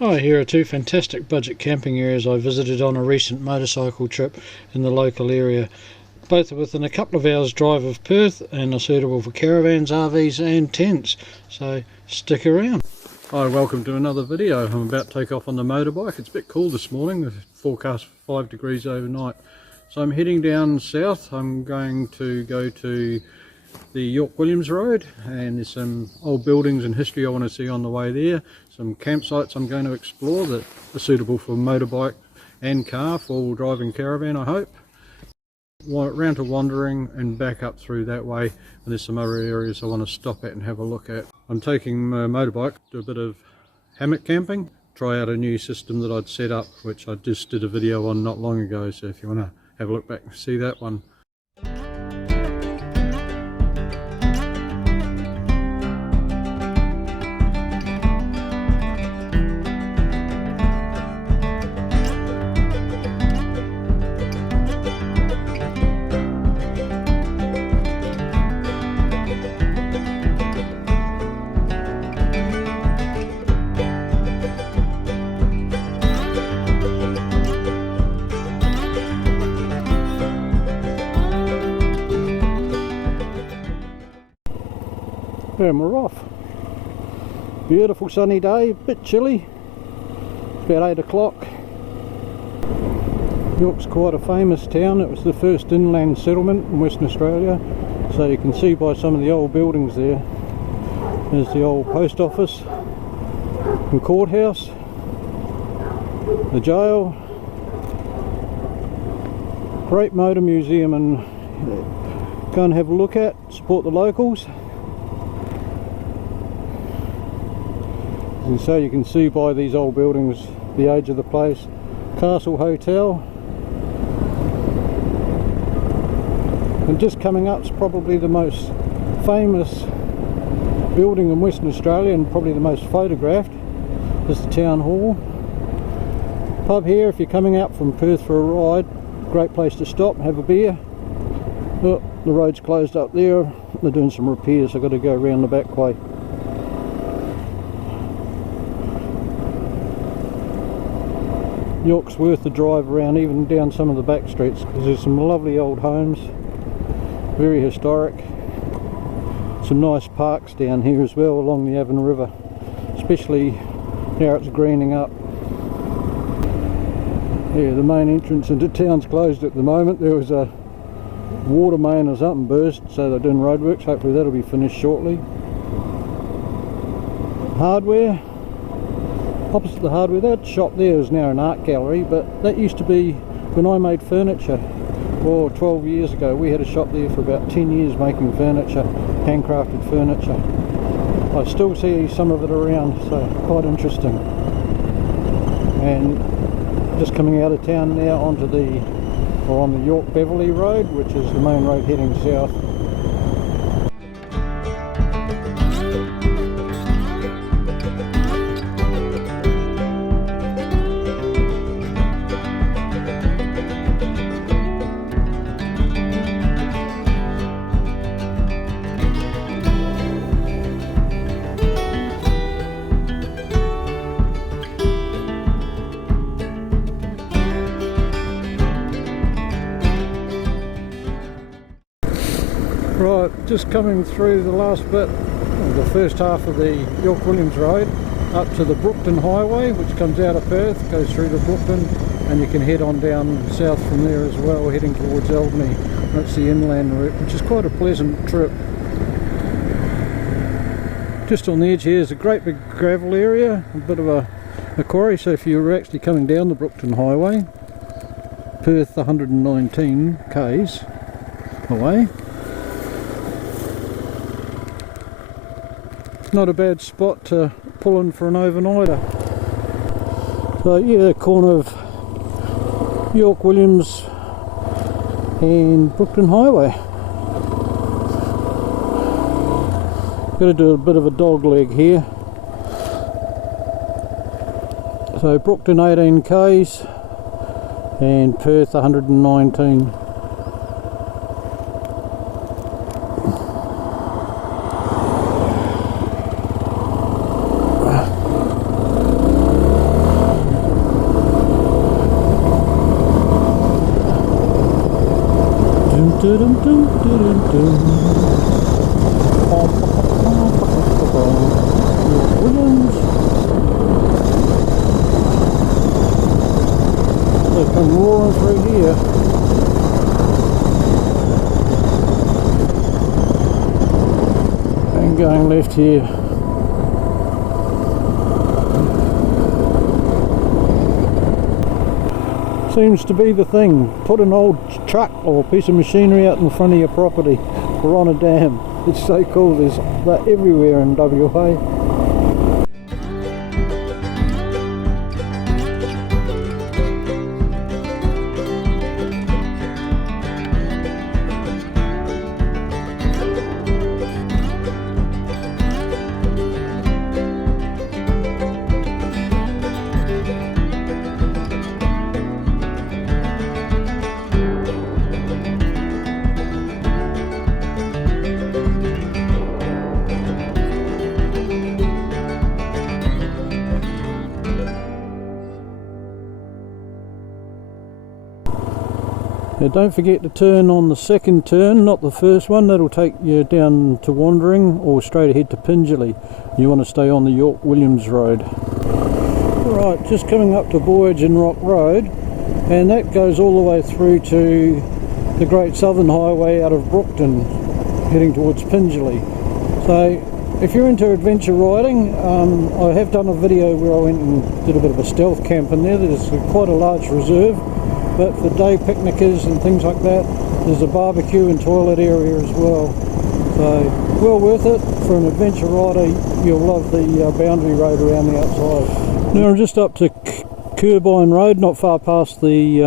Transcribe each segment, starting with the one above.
Oh, here are two fantastic budget camping areas I visited on a recent motorcycle trip in the local area. Both are within a couple of hours drive of Perth and are suitable for caravans, RVs and tents, so stick around. Hi, welcome to another video. I'm about to take off on the motorbike. It's a bit cool this morning, the forecast 5 degrees overnight. So I'm heading down south. I'm going to go to the York Williams Road, and there's some old buildings and history I want to see on the way there. Some campsites I'm going to explore that are suitable for motorbike and car, four-wheel driving caravan I hope. Round to Wandering and back up through that way, and there's some other areas I want to stop at and have a look at. I'm taking my motorbike to a bit of hammock camping, try out a new system that I'd set up, which I just did a video on not long ago, so if you want to have a look back and see that one. And we're off. Beautiful sunny day, a bit chilly. It's about 8 o'clock. York's quite a famous town. It was the first inland settlement in Western Australia, so you can see by some of the old buildings there. There's the old post office and courthouse, the jail, great motor museum, and go and have a look at, support the locals. And so you can see by these old buildings the age of the place. Castle Hotel, and just coming up is probably the most famous building in Western Australia and probably the most photographed, is the Town Hall. Pub here if you're coming out from Perth for a ride, great place to stop and have a beer. Oh, the road's closed up there, they're doing some repairs, I've got to go around the back way. York's worth the drive around, even down some of the back streets, because there's some lovely old homes, very historic. Some nice parks down here as well along the Avon River, especially now it's greening up. Yeah, the main entrance into town's closed at the moment. There was a water main or something burst, so they're doing roadworks. Hopefully that'll be finished shortly. Hardware. Opposite the hardware, that shop there is now an art gallery, but that used to be when I made furniture, 12 years ago. We had a shop there for about 10 years making furniture, handcrafted furniture. I still see some of it around, so quite interesting. And just coming out of town now on the York Beverley Road, which is the main road heading south. Right, just coming through the last bit, the first half of the York Williams Road, up to the Brookton Highway, which comes out of Perth, goes through to Brookton, and you can head on down south from there as well, heading towards Albany. That's the inland route, which is quite a pleasant trip. Just on the edge here is a great big gravel area, a bit of a quarry, so if you're actually coming down the Brookton Highway, Perth 119 k's away. Not a bad spot to pull in for an overnighter. So yeah, corner of York Williams and Brookton Highway. Got to do a bit of a dog leg here. So Brookton 18 k's and Perth 119. Woodlands. They come roaring through here. And going left here. Seems to be the thing. Put an old truck or piece of machinery out in front of your property or on a dam. It's so cool. They're everywhere in WA. Now don't forget to turn on the second turn, not the first one. That'll take you down to Wandering or straight ahead to Pingelly. You want to stay on the York Williams Road. Right, just coming up to BOYAGIN Rock Road, and that goes all the way through to the Great Southern Highway out of Brookton, heading towards Pingelly. So if you're into adventure riding, I have done a video where I went and did a bit of a stealth camp in there. There's quite a large reserve. But for day picnickers and things like that, there's a barbecue and toilet area as well. So, well worth it. For an adventure rider, you'll love the boundary road around the outside. Now I'm just up to Caravans Road, not far past the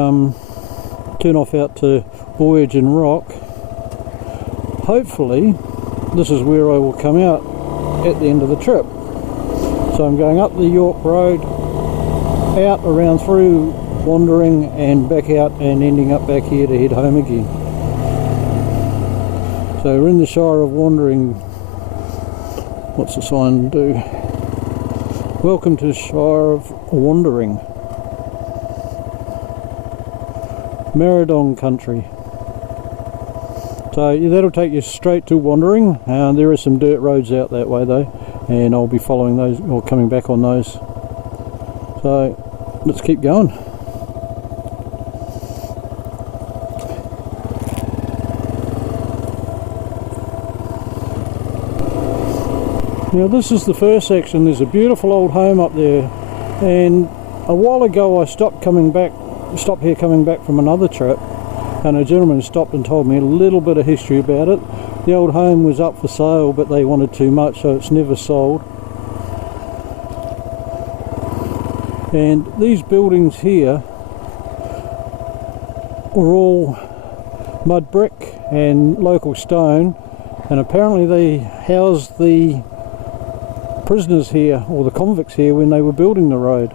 turn off out to BOYAGIN Rock. Hopefully, this is where I will come out at the end of the trip. So I'm going up the York Road, out around through Wandering and back out and ending up back here to head home again. So we're in the Shire of Wandering. What's the sign do? Welcome to the Shire of Wandering. Marradong country. So yeah, that'll take you straight to Wandering. There are some dirt roads out that way though, and I'll be following those or coming back on those. So let's keep going. Now this is the first section. There's a beautiful old home up there, and a while ago I stopped here coming back from another trip, and a gentleman stopped and told me a little bit of history about it. The old home was up for sale, but they wanted too much, so it's never sold. And these buildings here were all mud brick and local stone, and apparently they housed the prisoners here, or the convicts here, when they were building the road.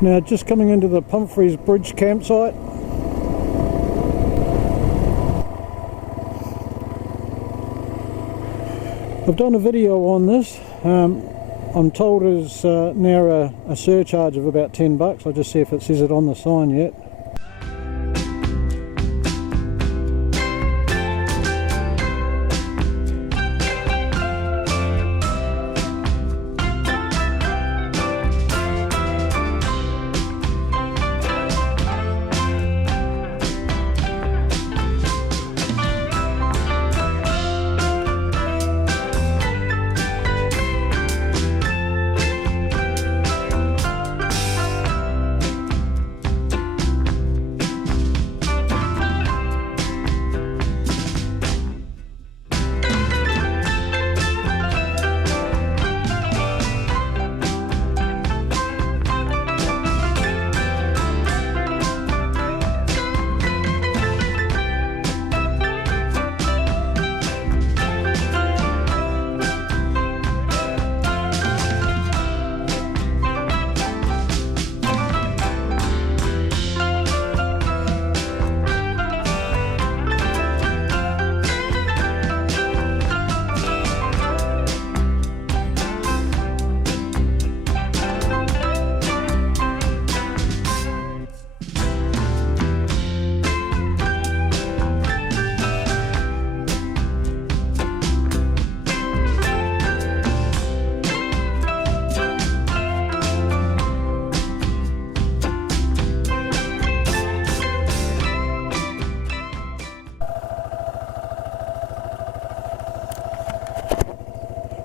Now just coming into the PUMPHREYS Bridge campsite. I've done a video on this. I'm told it's now a surcharge of about $10. I'll just see if it says it on the sign yet.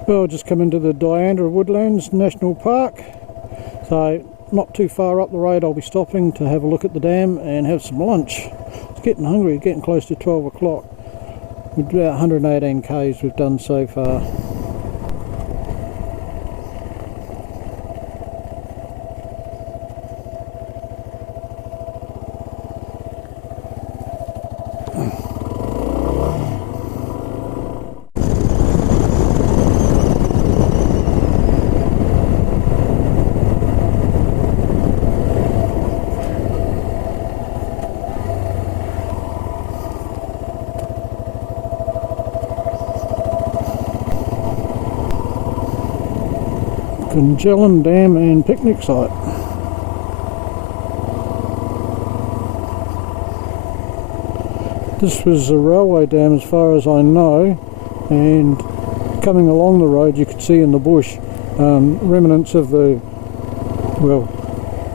Well, just come into the Dryandra Woodlands National Park, so not too far up the road I'll be stopping to have a look at the dam and have some lunch. It's getting hungry, getting close to 12 o'clock. About 118 k's we've done so far. Congelin Dam and picnic site. This was a railway dam as far as I know, and coming along the road you could see in the bush remnants of the, well,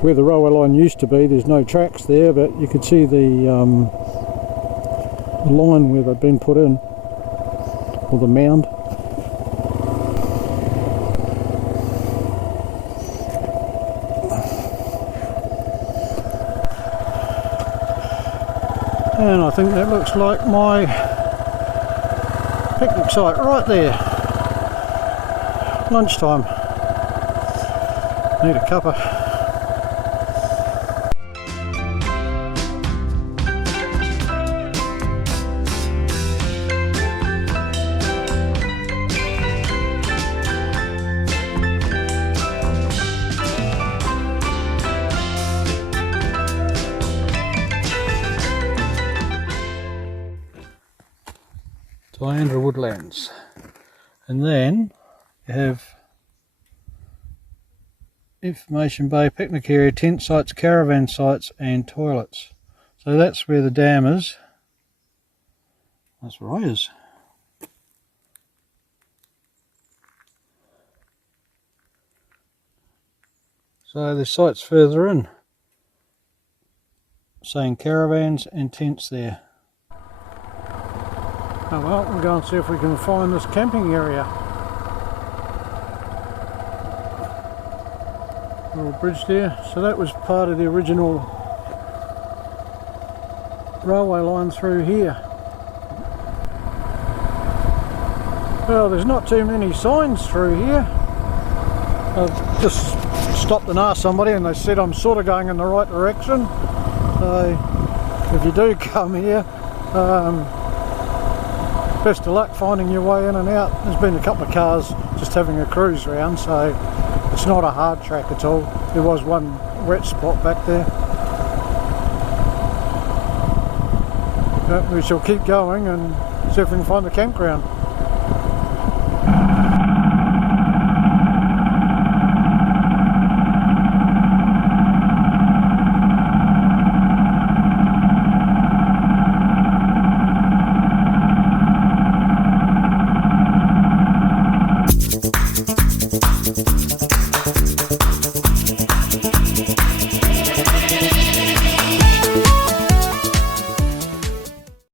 where the railway line used to be. There's no tracks there, but you could see the line where they'd been put in, or the mound. And I think that looks like my picnic site right there. Lunchtime. Need a cuppa. Dryandra Woodlands, and then you have Information Bay, picnic area, tent sites, caravan sites and toilets. So that's where the dam is. That's where I is. So the site's further in, saying caravans and tents there. Oh well, we'll go and see if we can find this camping area. Little bridge there. So that was part of the original railway line through here. Well, there's not too many signs through here. I've just stopped and asked somebody and they said I'm sort of going in the right direction. So if you do come here, best of luck finding your way in and out. There's been a couple of cars just having a cruise around, so it's not a hard track at all. There was one wet spot back there. But we shall keep going and see if we can find the campground.